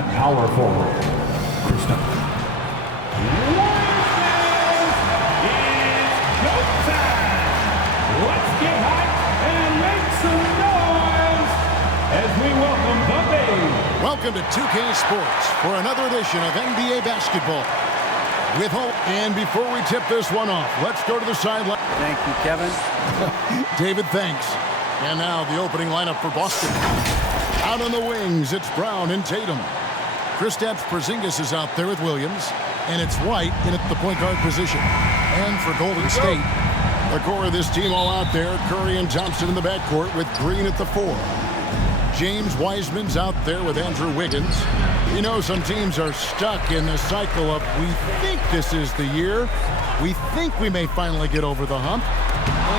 At power forward, Krista. It's go time! Let's get hyped and make some noise as we welcome the Bay. Welcome to 2K Sports for another edition of NBA basketball. With hope, and before we tip this one off, let's go to the sideline. Thank you, Kevin. David, thanks. And now the opening lineup for Boston. Out on the wings, it's Brown and Tatum. Kristaps Porzingis is out there with Williams, and it's White in at the point guard position. And for Golden State, the core of this team all out there, Curry and Thompson in the backcourt with Green at the 4. James Wiseman's out there with Andrew Wiggins. You know, some teams are stuck in the cycle of we think this is the year, we think we may finally get over the hump,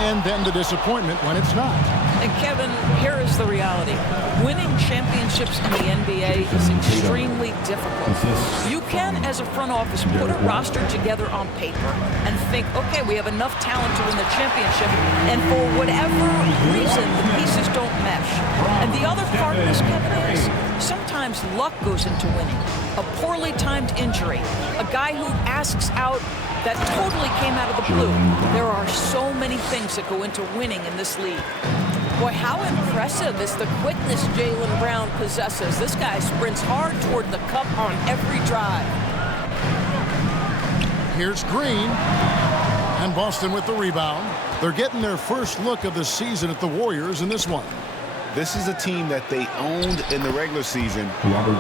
and then the disappointment when it's not. And Kevin, here is the reality. Winning championships in the NBA is extremely difficult. You can, as a front office, put a roster together on paper and think, okay, we have enough talent to win the championship, and for whatever reason, the pieces don't mesh. And the other part of this, Kevin, is sometimes luck goes into winning. A poorly timed injury, a guy who asks out that totally came out of the blue. There are so many things that go into winning in this league. Boy, how impressive is the quickness Jaylen Brown possesses. This guy sprints hard toward the cup on every drive. Here's Green, and Boston with the rebound. They're getting their first look of the season at the Warriors in this one. This is a team that they owned in the regular season,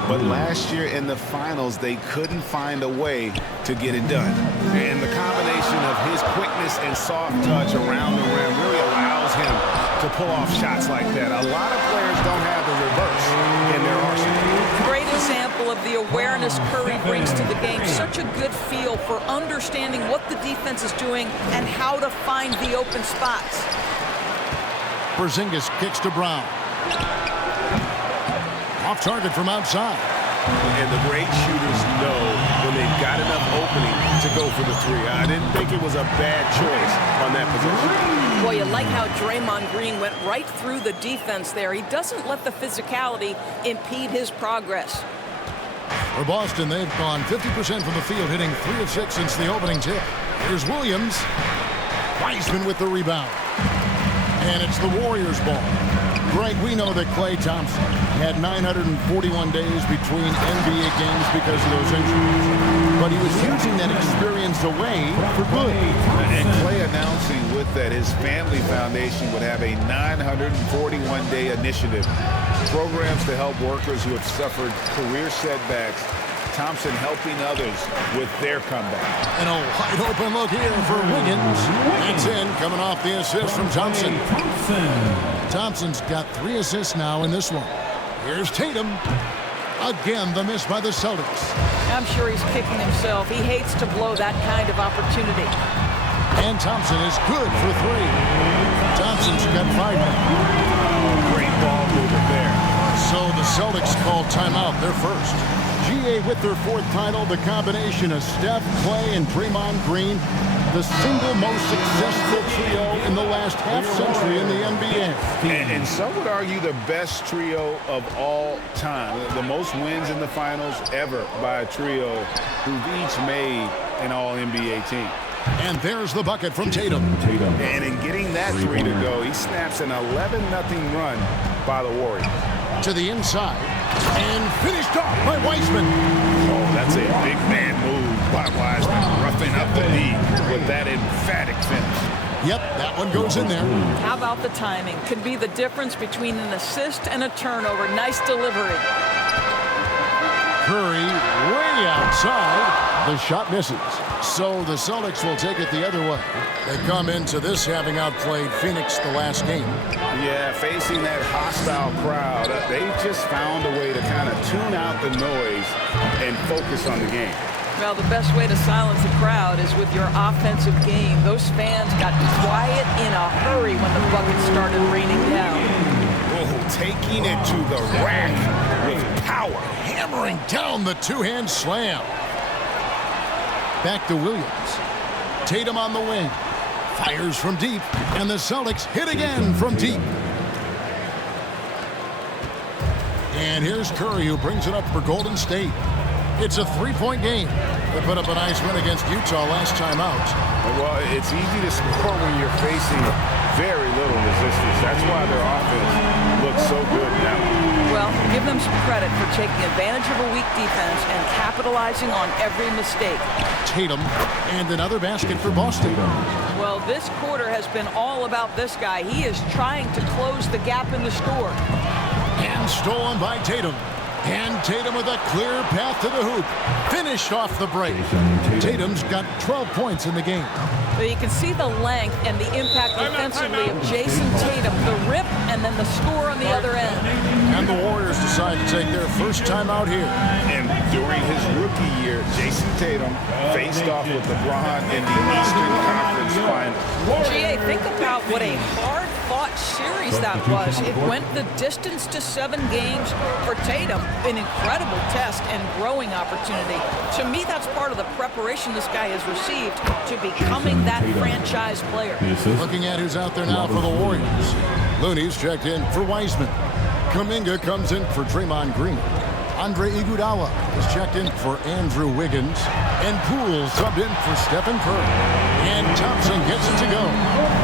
but last year in the finals, they couldn't find a way to get it done. And the combination of his quickness and soft touch around the rim really allows him to pull off shots like that. A lot of players don't have the reverse in their arsenal. Great example of the awareness Curry brings to the game. Such a good feel for understanding what the defense is doing and how to find the open spots. Porzingis kicks to Brown. Off target from outside. And the great shooters know when they've got enough opening to go for the three. I didn't think it was a bad choice on that position. Boy, you like how Draymond Green went right through the defense there. He doesn't let the physicality impede his progress. For Boston, they've gone 50% from the field, hitting 3 of 6 since the opening tip. Here's Williams. Wiseman with the rebound. And it's the Warriors' ball. Greg, we know that Klay Thompson had 941 days between NBA games because of those injuries. But he was using that experience away for good. And Klay announcing with that his family foundation would have a 941-day initiative. Programs to help workers who have suffered career setbacks. Thompson helping others with their comeback. And a wide open look here for Wiggins. It's in, coming off the assist from Thompson. Thompson's got 3 assists now in this one. Here's Tatum. Again, the miss by the Celtics. I'm sure he's kicking himself. He hates to blow that kind of opportunity. And Thompson is good for 3. Thompson's got 5 now. Great ball movement there. So the Celtics call timeout, their first. GA with their 4th title, the combination of Steph, Klay, and Draymond Green, the single most successful trio in the last half-century in the NBA. And some would argue the best trio of all time. The most wins in the finals ever by a trio who've each made an all-NBA team. And there's the bucket from Tatum. And in getting that 3 to go, he snaps an 11-0 run by the Warriors. To the inside, and finished off by Wiseman. Oh, that's a big man move by Wiseman, roughing up the knee with that emphatic finish. Yep, that one goes in there. How about the timing? Could be the difference between an assist and a turnover. Nice delivery. Curry way outside. The shot misses. So the Celtics will take it the other way. They come into this having outplayed Phoenix the last game. Yeah, facing that hostile crowd, they just found a way to kind of tune out the noise and focus on the game. Well, the best way to silence a crowd is with your offensive game. Those fans got quiet in a hurry when the buckets started raining down. Oh, taking it to the rack with power. Hammering down the two-hand slam. Back to Williams. Tatum on the wing. Fires from deep. And the Celtics hit again from deep. And here's Curry, who brings it up for Golden State. It's a three-point game. They put up a nice win against Utah last time out. Well, it's easy to score when you're facing very little resistance. That's why their offense looks so good now. Well, give them some credit for taking advantage of a weak defense and capitalizing on every mistake. Tatum, and another basket for Boston. Well, this quarter has been all about this guy. He is trying to close the gap in the score. And stolen by Tatum. And Tatum with a clear path to the hoop. Finished off the break. Tatum's got 12 points in the game. So you can see the length and the impact defensively of Jason Tatum, the rip, and then the score on the other end. And the Warriors decide to take their first time out here. And during his rookie year, Jason Tatum faced off with LeBron in the Eastern Conference Finals. GA, think about what a hard-fought series that was. It went the distance to 7 games for Tatum. An incredible test and growing opportunity. To me, that's part of the preparation this guy has received to becoming that franchise player. Looking at who's out there now for the Warriors. Looney's checked in for Wiseman. Kuminga comes in for Draymond Green. Andre Iguodala is checked in for Andrew Wiggins. And Poole subbed in for Stephen Curry. And Thompson gets it to go.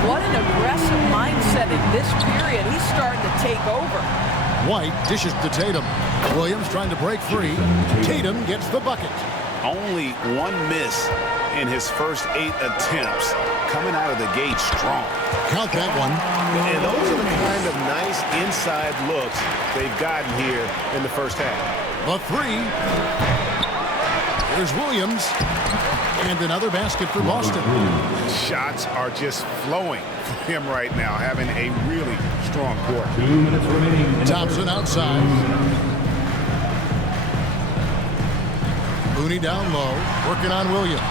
What an aggressive mindset in this period. He's starting to take over. White dishes to Tatum. Williams trying to break free. Tatum gets the bucket. Only one miss in his first 8 attempts, coming out of the gate strong. Count that one. And those are the kind of nice inside looks they've gotten here in the first half. A three. Here's Williams. And another basket for Boston. Shots are just flowing for him right now, having a really strong quarter. 2 minutes remaining. Thompson outside. Looney down low, working on Williams.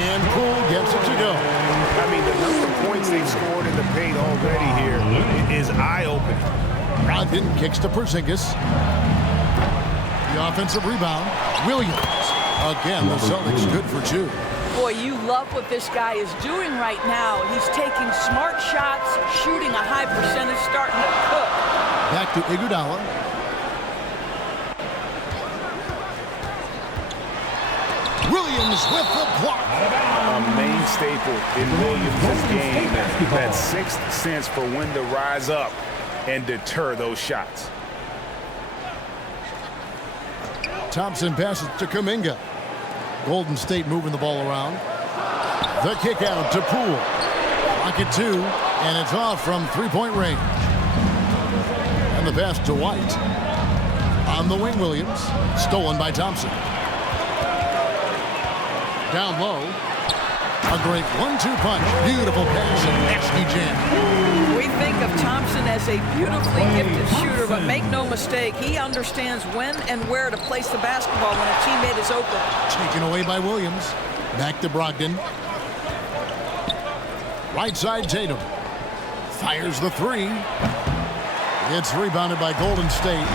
And Poole gets it to go. I mean, the number of points they've scored in the paint already here is eye-opening. Brogdon kicks to Porzingis. The offensive rebound. Williams. Again, the Celtics good for 2. Boy, you love what this guy is doing right now. He's taking smart shots, shooting a high percentage, starting to cook. Back to Iguodala. Williams with the block. A main staple in Williams' game. That sixth sense for when to rise up and deter those shots. Thompson passes to Kuminga. Golden State moving the ball around. The kick out to Poole. Pocket 2, and it's off from three-point range. And the pass to White. On the wing, Williams. Stolen by Thompson. Down low. A great 1-2 punch. Beautiful pass and nasty jam. We think of Thompson as a beautifully gifted shooter, but make no mistake, he understands when and where to place the basketball when a teammate is open. Taken away by Williams. Back to Brogdon. Right side Tatum. Fires the 3. It's rebounded by Golden State.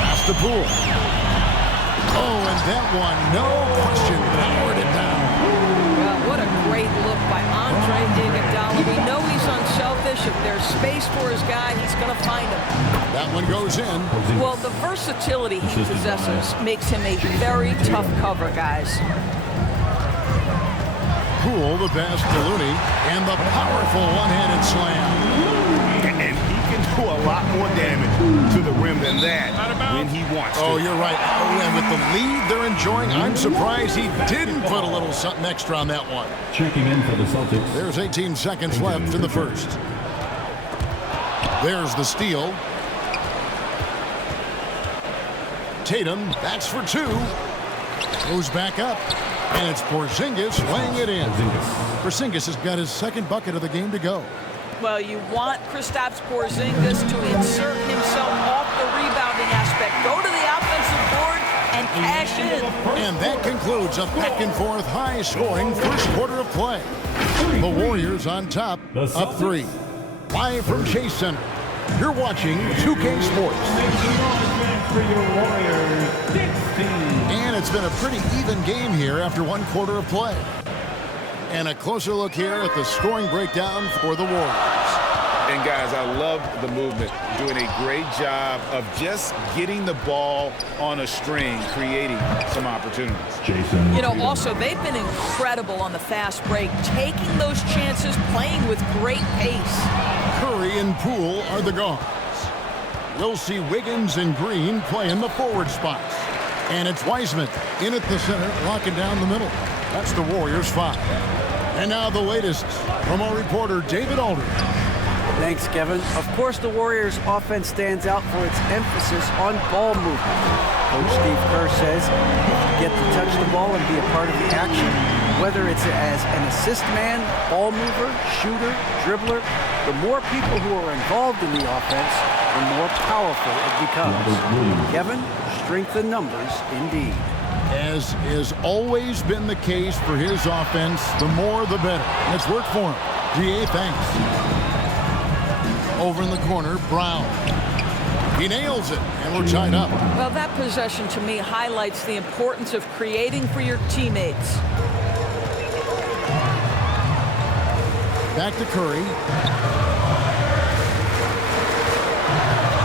Pass to Poole. Oh, and that one, no question, powered it down. Well, what a great look by Andre Iguodala. We know he's unselfish. If there's space for his guy, he's going to find him. That one goes in. Well, the versatility he possesses makes him a very tough cover, guys. Poole, the pass to Looney, and the powerful one-handed slam. And he can do a lot more damage to the rim than that when he wants to. Oh, you're right. Oh, and with the lead they're enjoying, I'm surprised he didn't put a little something extra on that one. Checking in for the Celtics. There's 18 seconds left in the first. There's the steal. Tatum, that's for 2. Goes back up. And it's Porzingis laying it in. Porzingis has got his second bucket of the game to go. Well, you want Kristaps Porzingis to insert himself off the rebounding aspect. Go to the offensive board and cash in. And that concludes a back-and-forth, high-scoring first quarter of play. The Warriors on top, up 3. Live from Chase Center, you're watching 2K Sports. For your Warriors, 16. And it's been a pretty even game here after one quarter of play. And a closer look here at the scoring breakdown for the Warriors. And guys, I love the movement, doing a great job of just getting the ball on a string, creating some opportunities. You know, also, they've been incredible on the fast break, taking those chances, playing with great pace. Curry and Poole are the guards. We'll see Wiggins and Green play in the forward spots. And it's Wiseman in at the center, locking down the middle. That's the Warriors' 5. And now the latest from our reporter, David Aldridge. Thanks, Kevin. Of course, the Warriors' offense stands out for its emphasis on ball movement. Coach Steve Kerr says if you get to touch the ball and be a part of the action, whether it's as an assist man, ball mover, shooter, dribbler, the more people who are involved in the offense, the more powerful it becomes. Kevin, strength in numbers indeed. As has always been the case for his offense, the more the better. And it's worked for him. GA, thanks. Over in the corner, Brown. He nails it, and we're tied up. Well, that possession to me highlights the importance of creating for your teammates. Back to Curry.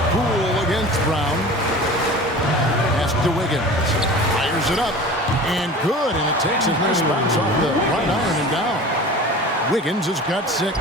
Poole against Brown. Pass to Wiggins. Fires it up. And good. And it takes a nice bounce off the right iron and down. Wiggins has got 6.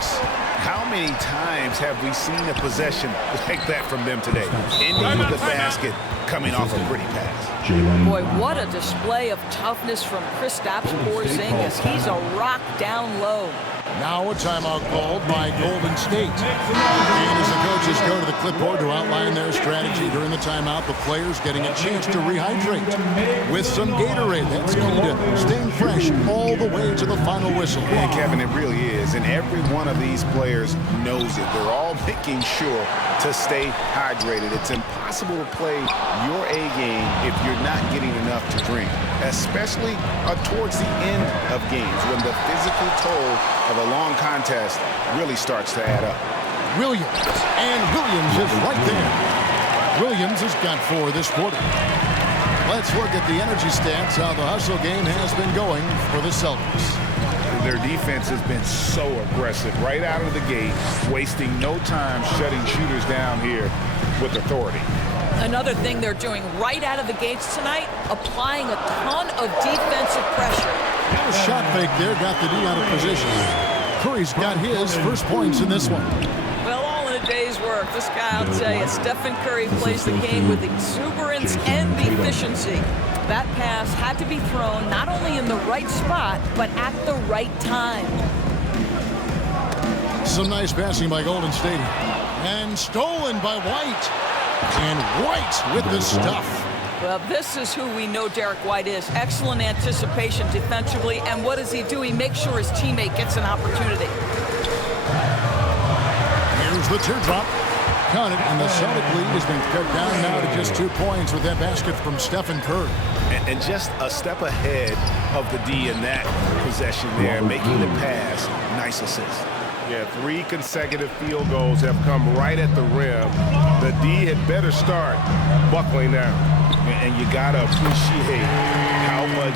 How many times have we seen a possession like that from them today? Ending with the basket, coming off a pretty pass. Boy, what a display of toughness from Kristaps Porzingis. He's a rock down low. Now a timeout called by Golden State. And as the coaches go to the clipboard to outline their strategy during the timeout, the players getting a chance to rehydrate with some Gatorade. That's key to staying fresh all the way to the final whistle. And Kevin, it really is. And every one of these players knows it. They're all making sure to stay hydrated. It's impossible to play your A game if you're not getting enough to drink, especially towards the end of games when the physical toll of a long contest really starts to add up. Williams, and Williams is right there. Williams has got 4 this quarter. Let's look at the energy stats, how the hustle game has been going for the Celtics. Their defense has been so aggressive right out of the gate, wasting no time shutting shooters down here with authority. Another thing they're doing right out of the gates tonight, applying a ton of defensive pressure. A shot fake there got the D out of position. Curry's got his first points in this one. Well, all in a day's work. This guy, I'll tell you, Stephen Curry plays the game with exuberance and efficiency. That pass had to be thrown not only in the right spot, but at the right time. Some nice passing by Golden State. And stolen by White. And White with the stuff. Well, this is who we know Derek White is. Excellent anticipation defensively. And what does he do? He makes sure his teammate gets an opportunity. Here's the teardrop. Count it, and the Celtic lead has been cut down now to just 2 points with that basket from Stephen Curry. And just a step ahead of the D in that possession there, making the pass. Nice assist. Yeah, 3 consecutive field goals have come right at the rim. The D had better start buckling down. And you got to appreciate how much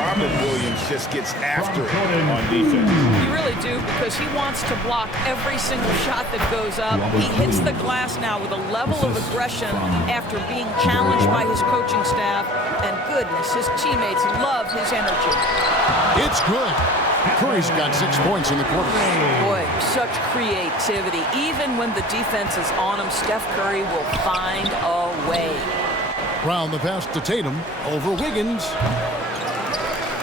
Robert Williams just gets after it on defense. You really do, because he wants to block every single shot that goes up. He hits the glass now with a level of aggression after being challenged by his coaching staff. And goodness, his teammates love his energy. It's good. Curry's got 6 points in the quarter. Boy, such creativity. Even when the defense is on him, Steph Curry will find a way. Brown the pass to Tatum over Wiggins.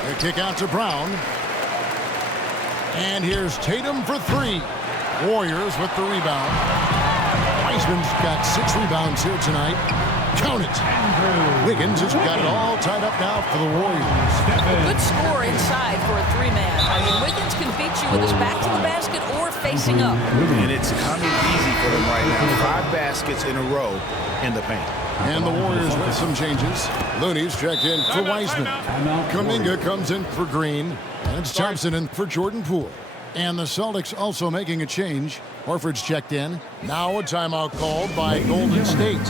The kick out to Brown. And here's Tatum for 3. Warriors with the rebound. Wiseman's got 6 rebounds here tonight. Count it. Wiggins has got it all tied up now for the Warriors. A good score inside for a 3-man. I mean, Wiggins can beat you with his back to the basket or facing up. And it's coming easy for them right now. 5 baskets in a row in the paint. And the Warriors with some changes. Looney's checked in for Wiseman. Kuminga comes in for Green. And it's Thompson in for Jordan Poole. And the Celtics also making a change. Horford's checked in. Now a timeout called by Golden State.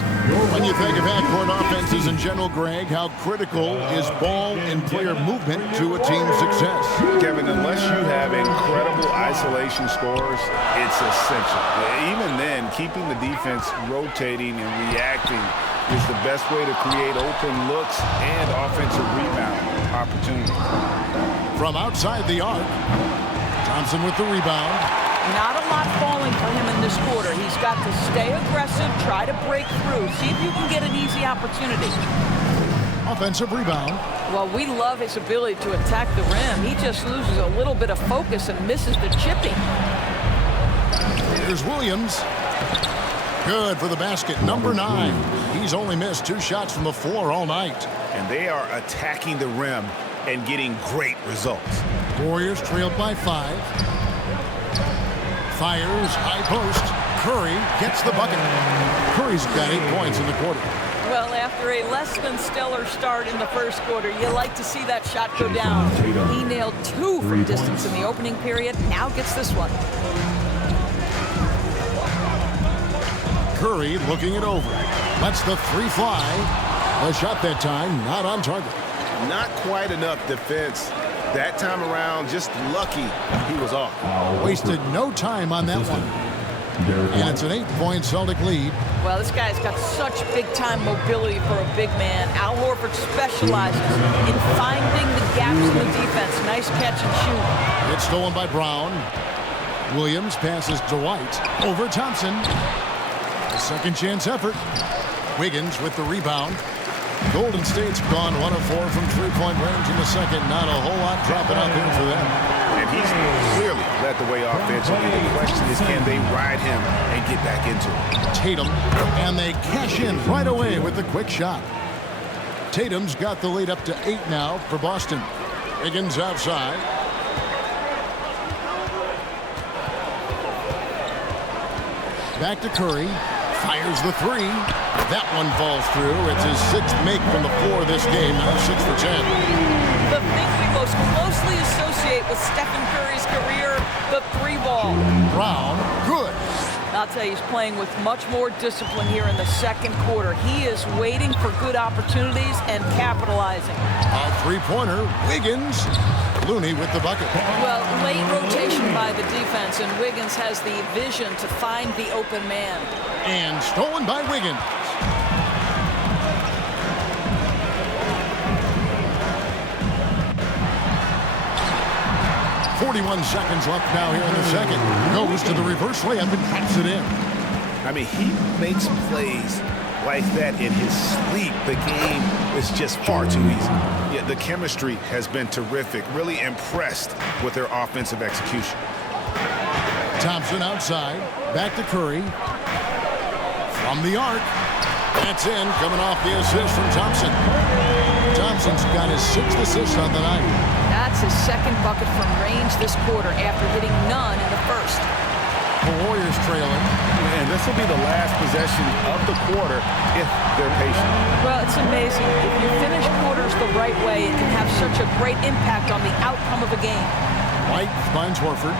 When you think of backcourt offenses in general, Greg, how critical is ball and player movement to a team's success? Kevin, unless you have incredible isolation scores, it's essential. Even then, keeping the defense rotating and reacting is the best way to create open looks and offensive rebound opportunities. From outside the arc, Thompson with the rebound. Not a lot falling for him in this quarter. He's got to stay aggressive, try to break through, see if you can get an easy opportunity. Offensive rebound. Well, we love his ability to attack the rim. He just loses a little bit of focus and misses the chipping. Here's Williams. Good for the basket. Number 9. He's only missed 2 shots from the floor all night. And they are attacking the rim and getting great results. Warriors trailed by 5. Fires, high post. Curry gets the bucket. Curry's got 8 points in the quarter. Well, after a less than stellar start in the first quarter, you like to see that shot go down. He nailed 2 from distance in the opening period. Now gets this one. Curry looking it over. Lets the 3 fly. A shot that time, not on target. Not quite enough defense. That time around, just lucky he was off. Wasted no time on that one. And it's an 8-point Celtic lead. Well, this guy's got such big-time mobility for a big man. Al Horford specializes in finding the gaps in the defense. Nice catch and shoot. It's stolen by Brown. Williams passes to White. Over Thompson. A second chance effort. Wiggins with the rebound. Golden State's gone 1 of 4 from 3-point range in the second. Not a whole lot dropping up in for them. And he's clearly led the way offensively. The question is, can they ride him and get back into it? Tatum, and they cash in right away with the quick shot. Tatum's got the lead up to 8 now for Boston. Wiggins outside. Back to Curry. Fires the 3. That one falls through. It's his 6th make from the floor this game. Now 6 for 10. The thing we most closely associate with Stephen Curry's career, the 3 ball. Brown, good. I'll tell you, he's playing with much more discipline here in the second quarter. He is waiting for good opportunities and capitalizing. A 3-pointer. Wiggins. Looney with the bucket. Well, late rotation by the defense, and Wiggins has the vision to find the open man. And stolen by Wiggins. .41 seconds left now here in the second. Goes to the reverse layup and drops it in. I mean, he makes plays like that in his sleep. The game is just far too easy. Yeah, the chemistry has been terrific. Really impressed with their offensive execution. Thompson outside. Back to Curry. From the arc. That's in. Coming off the assist from Thompson. Thompson's got his 6th assist on the night. That's his 2nd bucket from range this quarter after hitting none in the first. The Warriors trailing. And this will be the last possession of the quarter if they're patient. Well, it's amazing. If you finish quarters the right way, it can have such a great impact on the outcome of a game. White finds Horford.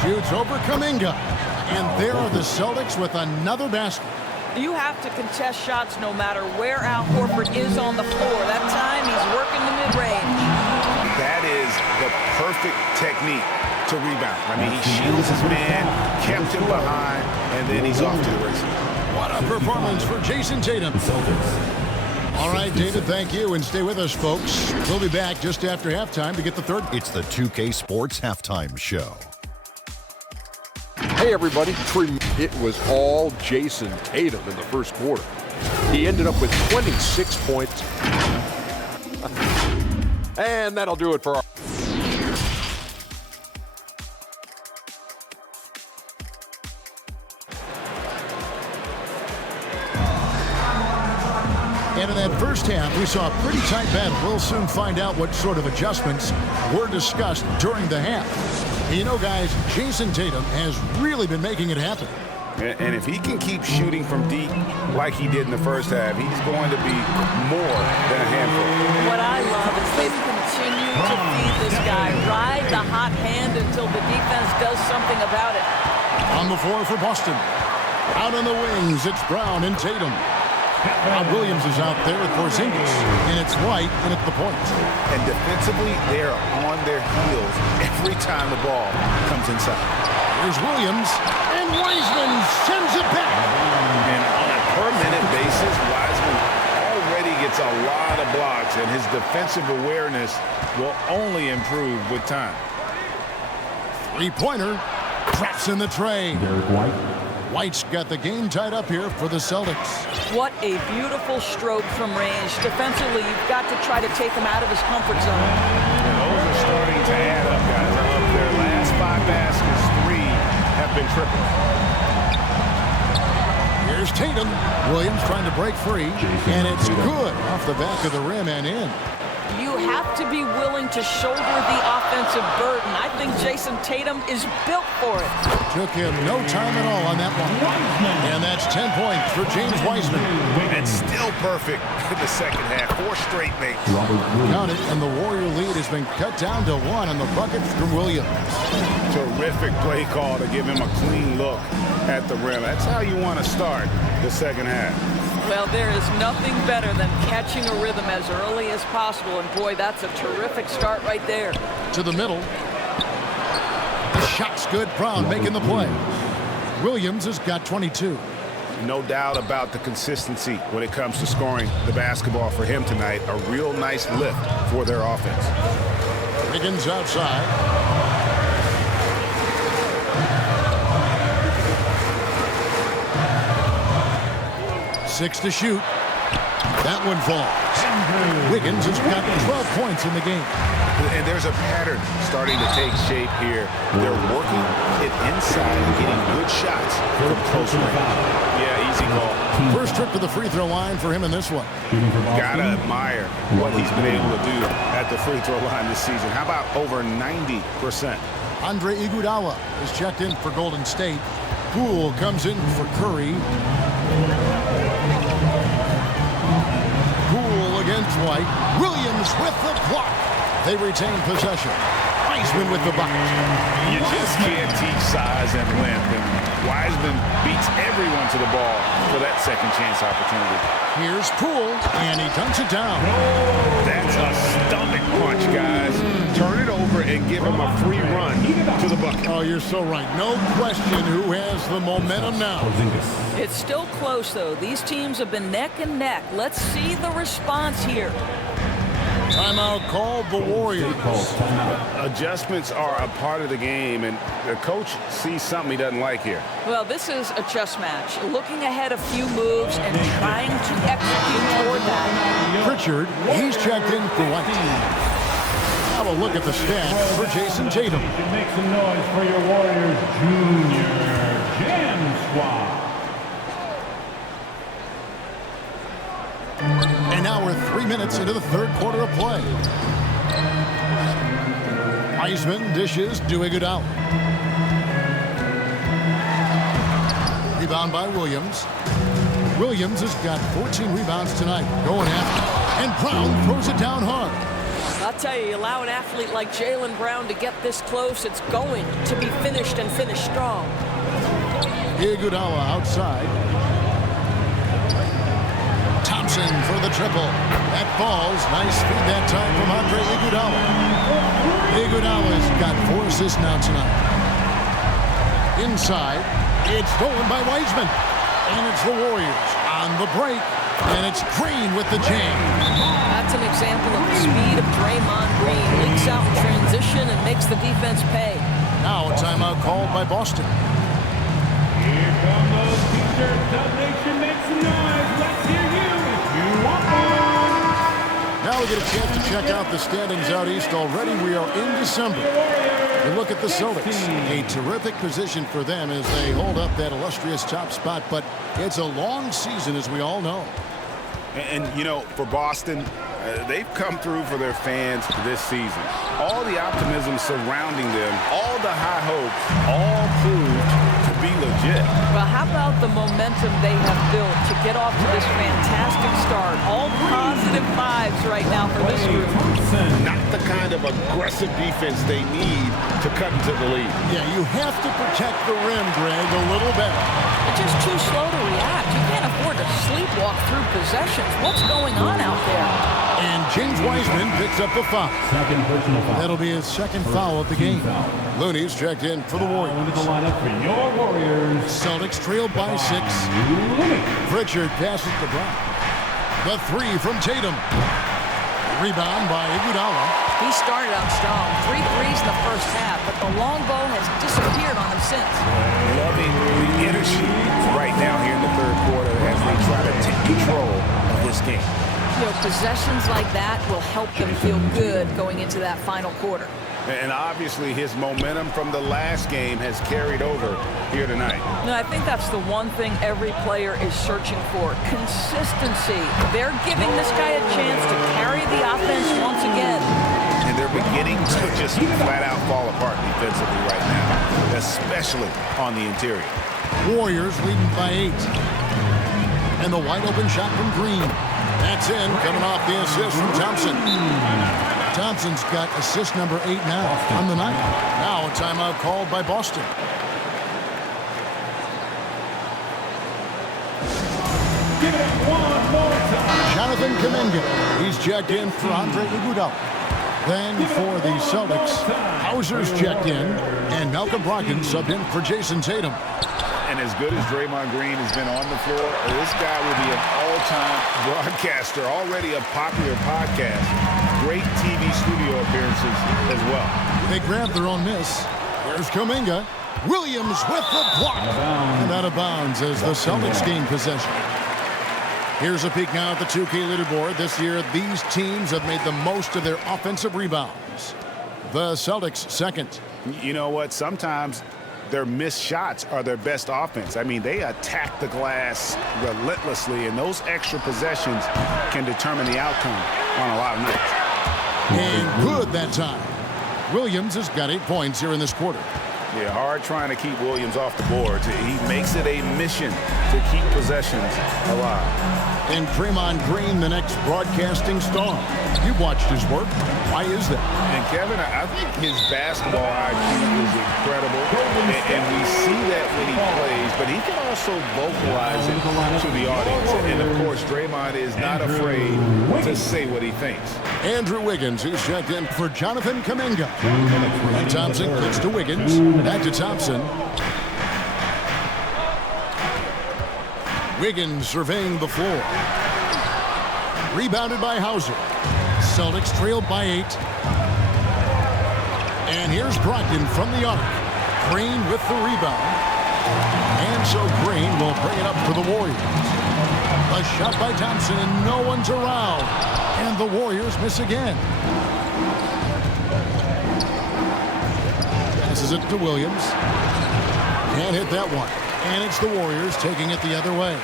Shoots over Kuminga. And there are the Celtics with another basket. You have to contest shots no matter where Al Horford is on the floor. That time, he's working the mid-range. That is the perfect technique to rebound. I mean, he shields his man, kept him behind, and then he's off to the races. What a performance for Jason Tatum. All right, David, thank you, and stay with us, folks. We'll be back just after halftime to get the third. It's the 2K Sports Halftime Show. Hey, everybody. It was all Jason Tatum in the first quarter. He ended up with 26 points. And that'll do it for our... And in that first half, we saw a pretty tight battle. We'll soon find out what sort of adjustments were discussed during the half. You know, guys, Jason Tatum has really been making it happen. And if he can keep shooting from deep like he did in the first half, he's going to be more than a handful. What I love is they've continued to feed this guy, ride the hot hand until the defense does something about it. On the floor for Boston. Out on the wings, it's Brown and Tatum. Now Williams is out there with Porzingis, and it's White in at the point. And defensively, they are on their heels every time the ball comes inside. Here's Williams, and Wiseman sends it back. And on a per-minute basis, Wiseman already gets a lot of blocks, and his defensive awareness will only improve with time. Three-pointer, traps in the tray. Derek White. White's got the game tied up here for the Celtics. What a beautiful stroke from range. Defensively, you've got to try to take him out of his comfort zone. And those are starting to add up, guys. Of their last 5 baskets, 3 have been triple. Here's Tatum. Williams trying to break free, and it's good off the back of the rim and in. You have to be willing to shoulder the offensive burden. I think Jason Tatum is built for it. Took him no time at all on that one. And that's 10 points for James Wiseman. And still perfect in the second half. 4 straight makes. Count it, and the Warrior lead has been cut down to 1 on the buckets from Williams. Terrific play call to give him a clean look at the rim. That's how you want to start the second half. Well, there is nothing better than catching a rhythm as early as possible. And boy, that's a terrific start right there. To the middle. The shot's good. Brown making the play. Williams has got 22. No doubt about the consistency when it comes to scoring the basketball for him tonight. A real nice lift for their offense. Wiggins outside. 6 to shoot. That one falls. Wiggins has got 12 points in the game. And there's a pattern starting to take shape here. They're working it inside and getting good shots from close range. Yeah, easy call. First trip to the free throw line for him in this one. Gotta admire what he's been able to do at the free throw line this season. How about over 90%? Andre Iguodala is checked in for Golden State. Poole comes in for Curry. Poole against White. Williams with the block. They retain possession. Wiseman with the bucket. You just can't teach size and length, and Wiseman beats everyone to the ball for that second chance opportunity. Here's Poole, and he dunks it down. That's a stomach punch, guys. Turn it over and give him a free run to the bucket. Oh, you're so right. No question who has the momentum now. It's still close, though. These teams have been neck and neck. Let's see the response here. Timeout called the Warriors. Adjustments are a part of the game, and the coach sees something he doesn't like here. Well, this is a chess match. Looking ahead a few moves and trying to execute toward that. Pritchard, he's checked in for White. Have a look at the stats for Jason Tatum. Make some noise for your Warriors Junior Jam Squad. And now we're 3 minutes into the third quarter of play. Wiseman dishes to Iguodala. Rebound by Williams. Williams has got 14 rebounds tonight. Going after. And Brown throws it down hard. I'll tell you, allow an athlete like Jaylen Brown to get this close, it's going to be finished and finished strong. Iguodala outside. Thompson for the triple. That falls. Nice feed that time from Andre Iguodala. Iguodala's got 4 assists now tonight. Inside. It's stolen by Wiseman. And it's the Warriors on the break. And it's Green with the jam. That's an example of the speed of Draymond Green. Leaks out in transition and makes the defense pay. Now a timeout called by Boston. Here come those T-shirts. Dub Nation, make some noise. Let's hear you if you want one. Now we get a chance to check out the standings out east already. We are in December. We look at the Celtics. A terrific position for them as they hold up that illustrious top spot. But it's a long season, as we all know. And you know, for Boston, they've come through for their fans this season. All the optimism surrounding them, all the high hopes, all proved to be legit. Well, how about the momentum they have built to get off to this fantastic start? All positive vibes right now for this group. Not the kind of aggressive defense they need to cut into the lead. Yeah, you have to protect the rim, Greg, a little better. They're just too slow to react. You can't afford to sleepwalk through possessions. What's going on out there? And James Wiseman picks up the foul. Second personal foul. That'll be his second foul of the game. Foul. Looney's checked in for the Warriors. Into the lineup for your Warriors. Celtics trailed by 6. Looney. Pritchard passes to Brown. The 3 from Tatum. Rebound by Iguodala. He started out strong. 3 threes in the first half, but the long ball has disappeared on him since. Loving the energy right now here in the third quarter as they try to take control of this game. You know, possessions like that will help them feel good going into that final quarter. And obviously his momentum from the last game has carried over here tonight. No, I think that's the one thing every player is searching for. Consistency. They're giving this guy a chance to carry the offense once again. And they're beginning to just flat out fall apart defensively right now, especially on the interior. Warriors leading by 8. And the wide open shot from Green. That's in, coming off the assist from Thompson. Thompson's got assist number 8 now on the night. Now a timeout called by Boston. Give it one more time. Jonathan Kuminga. He's checked in for Andre Iguodala. Then for the Celtics, Hauser's checked in, and Malcolm Brogdon subbed in for Jason Tatum. And as good as Draymond Green has been on the floor, this guy will be an all-time broadcaster, already a popular podcast. Great TV studio appearances as well. They grabbed their own miss. Here's Kuminga. Williams with the block. And out of bounds as the Celtics gain possession. Here's a peek now at the 2K leaderboard. This year, these teams have made the most of their offensive rebounds. The Celtics second. You know what? Sometimes their missed shots are their best offense. I mean, they attack the glass relentlessly, and those extra possessions can determine the outcome on a lot of nights. And good that time. Williams has got 8 points here in this quarter. Yeah, hard trying to keep Williams off the boards. He makes it a mission to keep possessions alive. And Draymond Green, the next broadcasting star. You've watched his work. Why is that? And Kevin, I think his basketball IQ is incredible. And we see that when he plays, but he can also vocalize it to the audience. And of course, Draymond is not afraid to say what he thinks. Andrew Wiggins, who's checked in for Jonathan Kuminga. And Thompson kicks to Wiggins. Back to Thompson. Wiggins surveying the floor. Rebounded by Hauser. Celtics trailed by 8. And here's Brogdon from the arc. Green with the rebound. And so Green will bring it up for the Warriors. A shot by Thompson, and no one's around. And the Warriors miss again. Passes it to Williams. Can't hit that one. And it's the Warriors taking it the other way.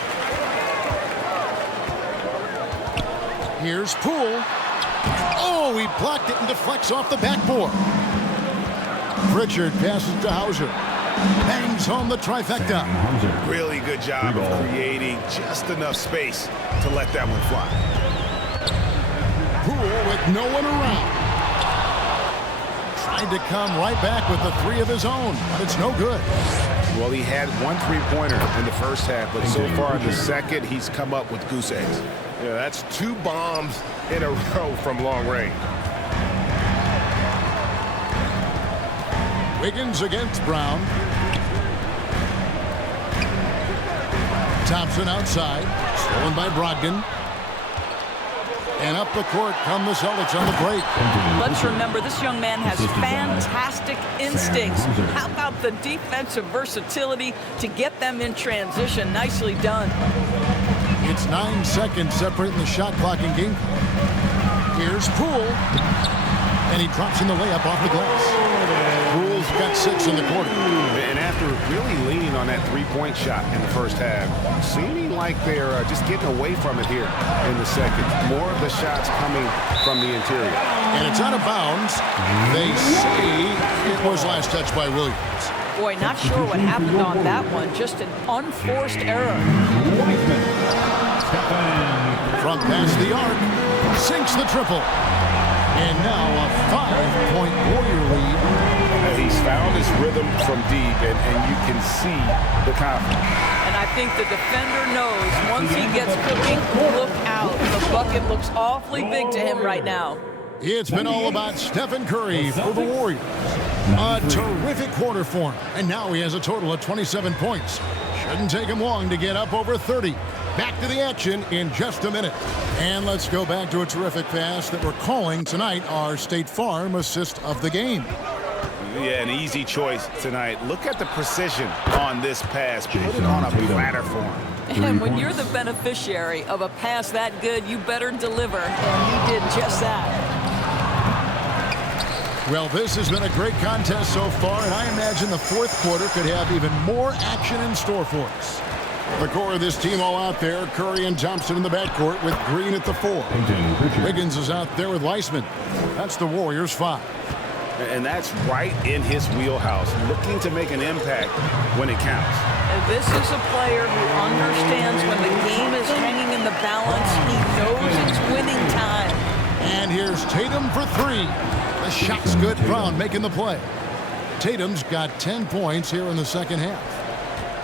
Here's Poole. Oh, he blocked it and deflects off the backboard. Pritchard passes to Hauser. Bangs home the trifecta. Really good job of creating just enough space to let that one fly. Poole with no one around. Tried to come right back with the 3 of his own, but it's no good. Well, he had 1 3-pointer in the first half, but so far in the second, he's come up with goose eggs. Yeah, that's 2 bombs in a row from long range. Wiggins against Brown. Thompson outside. Stolen by Brogdon. And up the court come the Celtics on the break. Let's remember, this young man has fantastic instincts. How about the defensive versatility to get them in transition? Nicely done. It's 9 seconds separating the shot clock and game clock. Here's Poole. And he drops in the layup off the glass. Poole's got 6 in the quarter. And after really leaning on that 3-point shot in the first half, seeming like they're just getting away from it here in the second. More of the shots coming from the interior. And it's out of bounds. They say it was last touched by Williams. Boy, not sure what happened on that one. Just an unforced error. From past the arc, sinks the triple. And now a 5-point Warrior lead. He's found his rhythm from deep, and you can see the confidence. And I think the defender knows once he gets cooking, look out. The bucket looks awfully big to him right now. It's been all about Stephen Curry for the Warriors. A terrific quarter for him. And now he has a total of 27 points. Shouldn't take him long to get up over 30. Back to the action in just a minute. And let's go back to a terrific pass that we're calling tonight our State Farm assist of the game. Yeah, an easy choice tonight. Look at the precision on this pass. Put it on a platter for him. And when you're the beneficiary of a pass that good, you better deliver. And he did just that. Well, this has been a great contest so far, and I imagine the fourth quarter could have even more action in store for us. The core of this team all out there, Curry and Thompson in the backcourt with Green at the 4. Wiggins is out there with Weissman. That's the Warriors' 5. And that's right in his wheelhouse, looking to make an impact when it counts. This is a player who understands when the game is hanging in the balance. He knows it's winning time. And here's Tatum for 3. The shot's good. Brown making the play. Tatum's got 10 points here in the second half.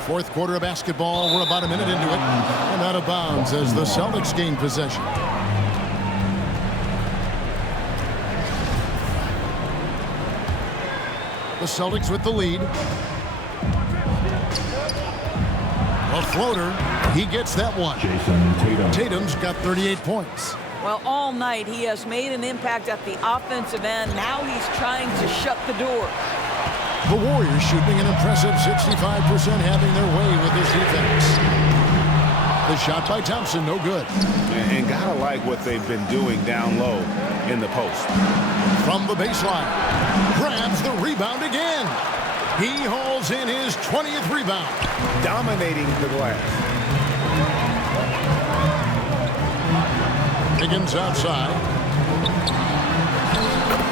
Fourth quarter of basketball. We're about a minute into it. And out of bounds as the Celtics gain possession. The Celtics with the lead. A floater. He gets that one. Tatum's got 38 points. Well, all night he has made an impact at the offensive end. Now he's trying to shut the door. The Warriors shooting an impressive 65%, having their way with this defense. The shot by Thompson, no good. And gotta like what they've been doing down low in the post. From the baseline, grabs the rebound again. He hauls in his 20th rebound. Dominating the glass. Higgins outside.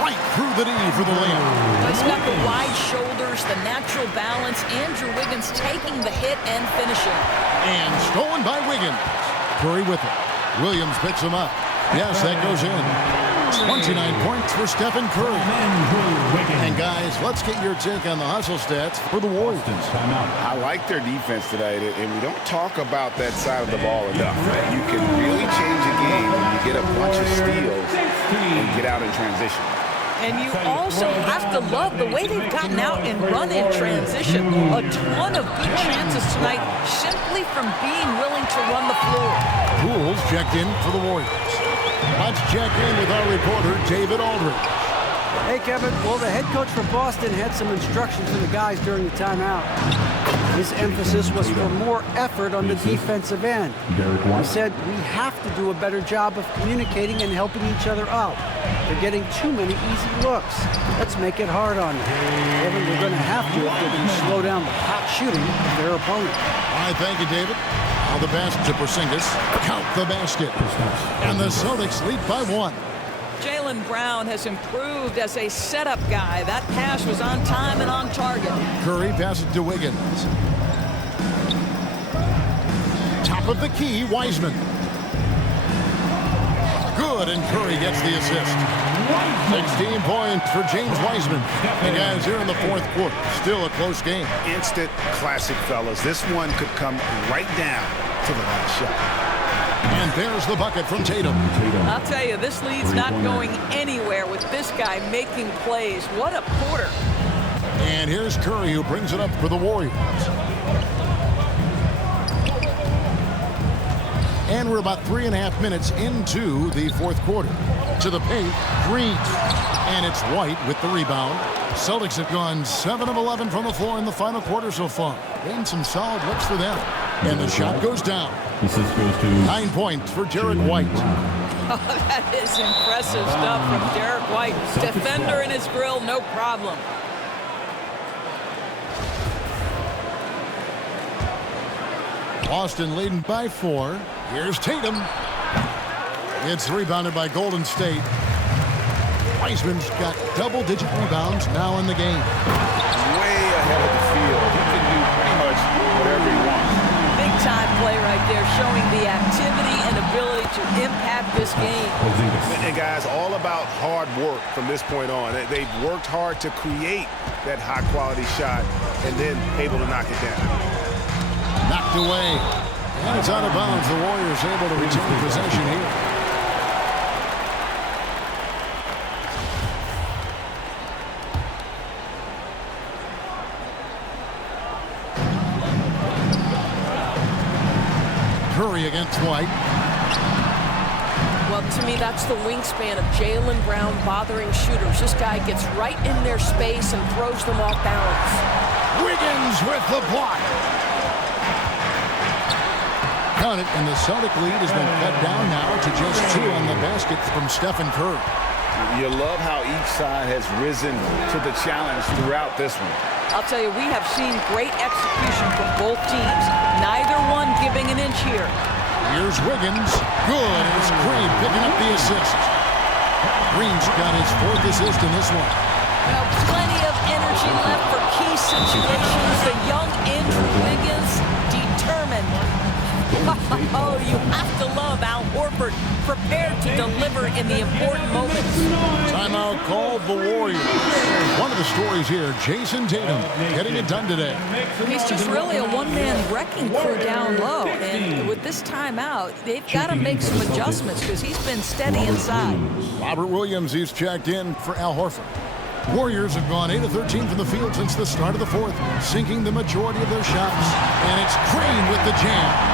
Right through the knee for the layup. He's got the wide shoulders, the natural balance. Andrew Wiggins taking the hit and finishing. And stolen by Wiggins. Curry with it. Williams picks him up. Yes, that goes in. 29 points for Stephen Curry. And guys, let's get your take on the hustle stats for the Warriors. I like their defense tonight, and we don't talk about that side of the ball enough. You can really change a game when you get a bunch of steals and get out in transition. And you also have to love the way they've gotten out and run in transition. A ton of good chances tonight simply from being willing to run the floor. Pools checked in for the Warriors. Let's check in with our reporter, David Aldridge. Hey, Kevin. Well, the head coach for Boston had some instructions for the guys during the timeout. His emphasis was for more effort on the defensive end. He said, we have to do a better job of communicating and helping each other out. They're getting too many easy looks. Let's make it hard on them. Kevin, they're going to have to if they can slow down the hot shooting of their opponent. All right, thank you, David. Now the pass to Porzingis. Count the basket. And the Celtics lead by 1. Jaylen Brown has improved as a setup guy. That pass was on time and on target. Curry passes to Wiggins. Top of the key, Weissman. Good, and Curry gets the assist. 16 points for James Weissman. And guys, here in the fourth quarter, still a close game. Instant classic, fellas. This one could come right down to the last shot. And there's the bucket from Tatum. I'll tell you, this lead's not going anywhere with this guy making plays. What a quarter. And here's Curry, who brings it up for the Warriors. And we're about 3.5 minutes into the fourth quarter. To the paint, Green. And it's White with the rebound. Celtics have gone 7 of 11 from the floor in the final quarter so far. Been some solid looks for them. And the shot goes down. 9 points for Derek White. Oh, that is impressive stuff from Derek White. Defender in his grill, no problem. Boston leading by 4. Here's Tatum. It's rebounded by Golden State. Weissman's got double-digit rebounds now in the game. Way ahead of the field. He can do pretty much whatever he wants. Big time play right there, showing the activity and ability to impact this game. And guys, all about hard work from this point on. They've worked hard to create that high-quality shot and then able to knock it down. Knocked away. And it's out of bounds. The Warriors able to retain possession here. Curry against White. Well, to me, that's the wingspan of Jaylen Brown bothering shooters. This guy gets right in their space and throws them off balance. Wiggins with the block. Got it, and the Celtic lead has been cut down now to just 2 on the basket from Stephen Curry. You love how each side has risen to the challenge throughout this one. I'll tell you, we have seen great execution from both teams. Neither one giving an inch here. Here's Wiggins. Good as Green picking up the assist. Green's got his 4th assist in this one. Now, plenty of energy left for key situations. The young Andrew Wiggins, determined. Oh, you have to love Al Horford, prepared to deliver in the important moments. Timeout called the Warriors. One of the stories here, Jason Tatum getting it done today. He's just really a one-man wrecking crew down low. And with this timeout, they've got to make some adjustments because he's been steady inside. Robert Williams, he's checked in for Al Horford. Warriors have gone 8 of 13 from the field since the start of the 4th, sinking the majority of their shots. And it's Green with the jam.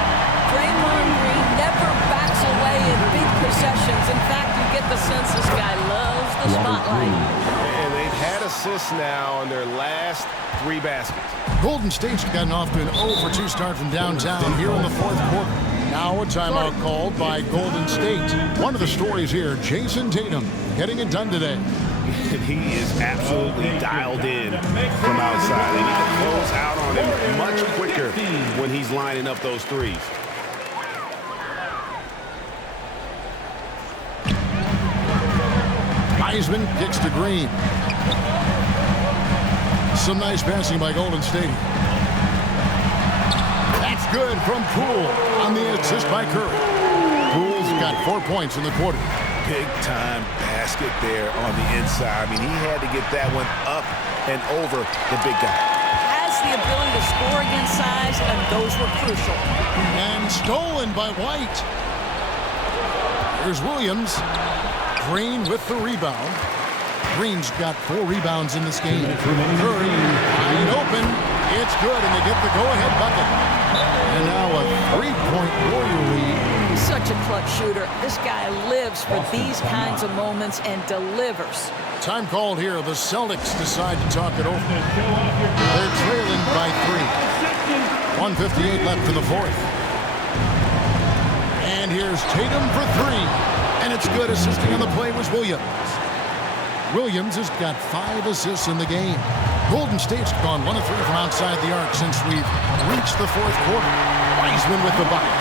Draymond Green never backs away in big possessions. In fact, you get the sense this guy loves the spotlight. And they've had assists now on their last 3 baskets. Golden State's gotten off to an 0-for-2 start from downtown here in the 4th quarter. Now a timeout called by Golden State. One of the stories here, Jason Tatum getting it done today. And he is absolutely dialed in from outside. And he can close out on him much quicker when he's lining up those threes. Wiseman kicks to Green. Some nice passing by Golden State. That's good from Poole on the assist by Curry. Poole's got 4 points in the quarter. Big-time basket there on the inside. I mean, he had to get that one up and over the big guy. Has the ability to score against size, and those were crucial. And stolen by White. Here's Williams. Green with the rebound. Green's got 4 rebounds in this game. Curry wide open. It's good, and they get the go-ahead bucket. And now a 3-point Warrior lead. He's such a clutch shooter. This guy lives for these kinds of moments and delivers. Time called here. The Celtics decide to talk it over. They're trailing by 3. 1:58 left in the 4th. And here's Tatum for 3. And it's good. Assisting on the play was Williams. Williams has got 5 assists in the game. Golden State's gone 1 of 3 from outside the arc since we've reached the 4th quarter. Wiseman with the bucket.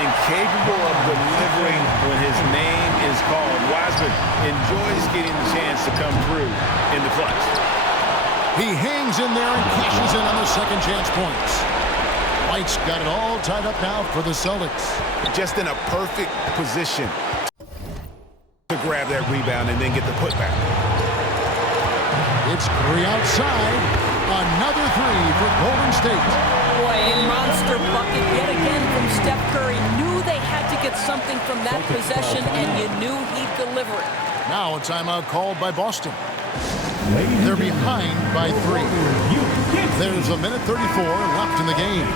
And capable of delivering when his name is called. Wiseman enjoys getting the chance to come through in the clutch. He hangs in there and cashes in on the second chance points. White's got it all tied up now for the Celtics. Just in a perfect position to grab that rebound and then get the putback. It's Curry outside. Another 3 for Golden State. Boy, a monster bucket yet again from Steph Curry. Knew they had to get something from that possession, and you knew he'd deliver it. Now a timeout called by Boston. They're behind by 3. There's a minute 34 left in the game.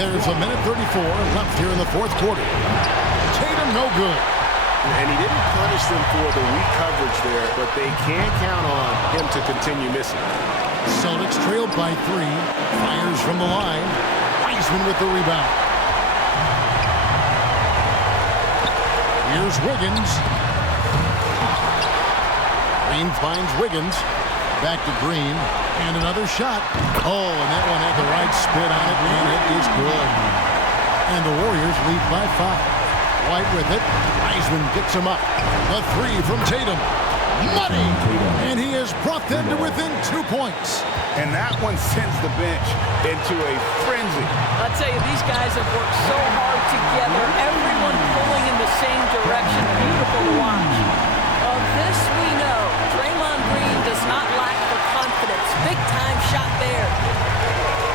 There's a minute 34 left here in the 4th quarter. Tatum no good. And he didn't punish them for the weak coverage there, but they can't count on him to continue missing. Celtics trailed by 3. Fires from the line. Wiseman with the rebound. Here's Wiggins. Green finds Wiggins. Back to Green. And another shot. Oh, and that one had the right spin on it, and it is good. And the Warriors lead by 5. White with it. Wiseman gets him up. The three from Tatum. Money! And he has brought them to within 2 points. And that one sends the bench into a frenzy. I'll tell you, these guys have worked so hard together. Everyone pulling in the same direction. Beautiful to watch. Of this we know, Draymond Green does not lack for confidence. Big-time shot there.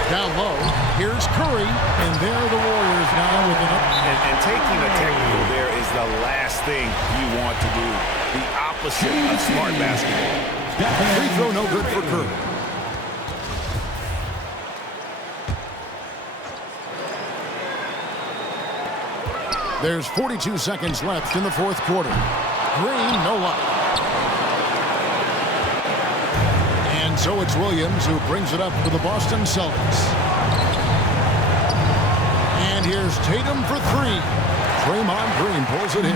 Down low, here's Curry, and there are the Warriors now with an up. And taking a technical there is the last thing you want to do. The opposite of smart basketball. Free throw no good for Curry. There's 42 seconds left in the fourth quarter. Green, no luck. And so it's Williams who brings it up for the Boston Celtics. And here's Tatum for three. Draymond Green pulls it in.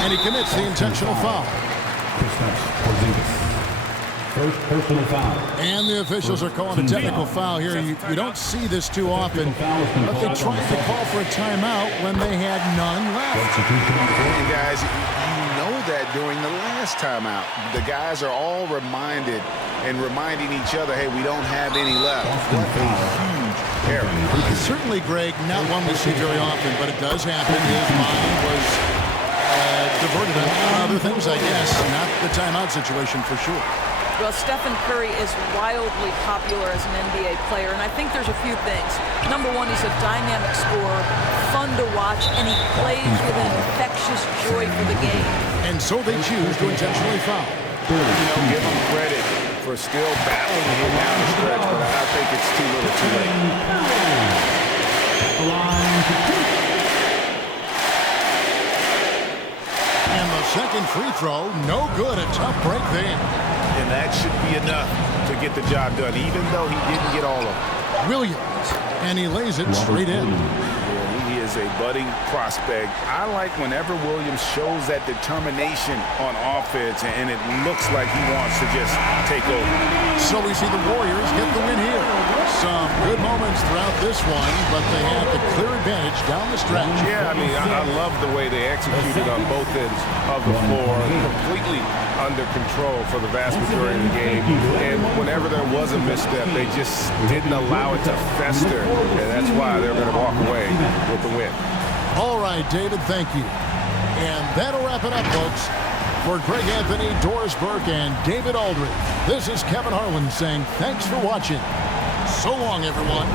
And he commits the intentional foul. First personal foul. And the officials are calling a technical foul here. You don't see this too often, but they tried to call for a timeout when they had none left. And guys, you know that during the last timeout, the guys are all reminding each other, hey, we don't have any left. What a huge error. Certainly, Greg, not one we see very often, but it does happen. His mind was diverted on other things, I guess. Not the timeout situation for sure. Well, Stephen Curry is wildly popular as an NBA player, and I think there's a few things. Number one, he's a dynamic scorer, fun to watch, and he plays with an infectious joy for the game. And so they choose to intentionally foul. You know, give him credit for still battling to get down the stretch, but I think it's too little too late. And the second free throw, no good. A tough break there. And that should be enough to get the job done, even though he didn't get all of it. Williams, and he lays it straight in. He is a budding prospect. I like whenever Williams shows that determination on offense, and it looks like he wants to just take over. So we see the Warriors get the win here. Some good moments throughout this one, but they had the clear advantage down the stretch. Yeah, I mean, I love the way they executed on both ends of the floor. Completely under control for the vast majority of the game. And whenever there was a misstep, they just didn't allow it to fester. And that's why they're going to walk away with the win. All right, David, thank you. And that'll wrap it up, folks. For Greg Anthony, Doris Burke, and David Aldridge, this is Kevin Harlan saying thanks for watching. So long, everyone.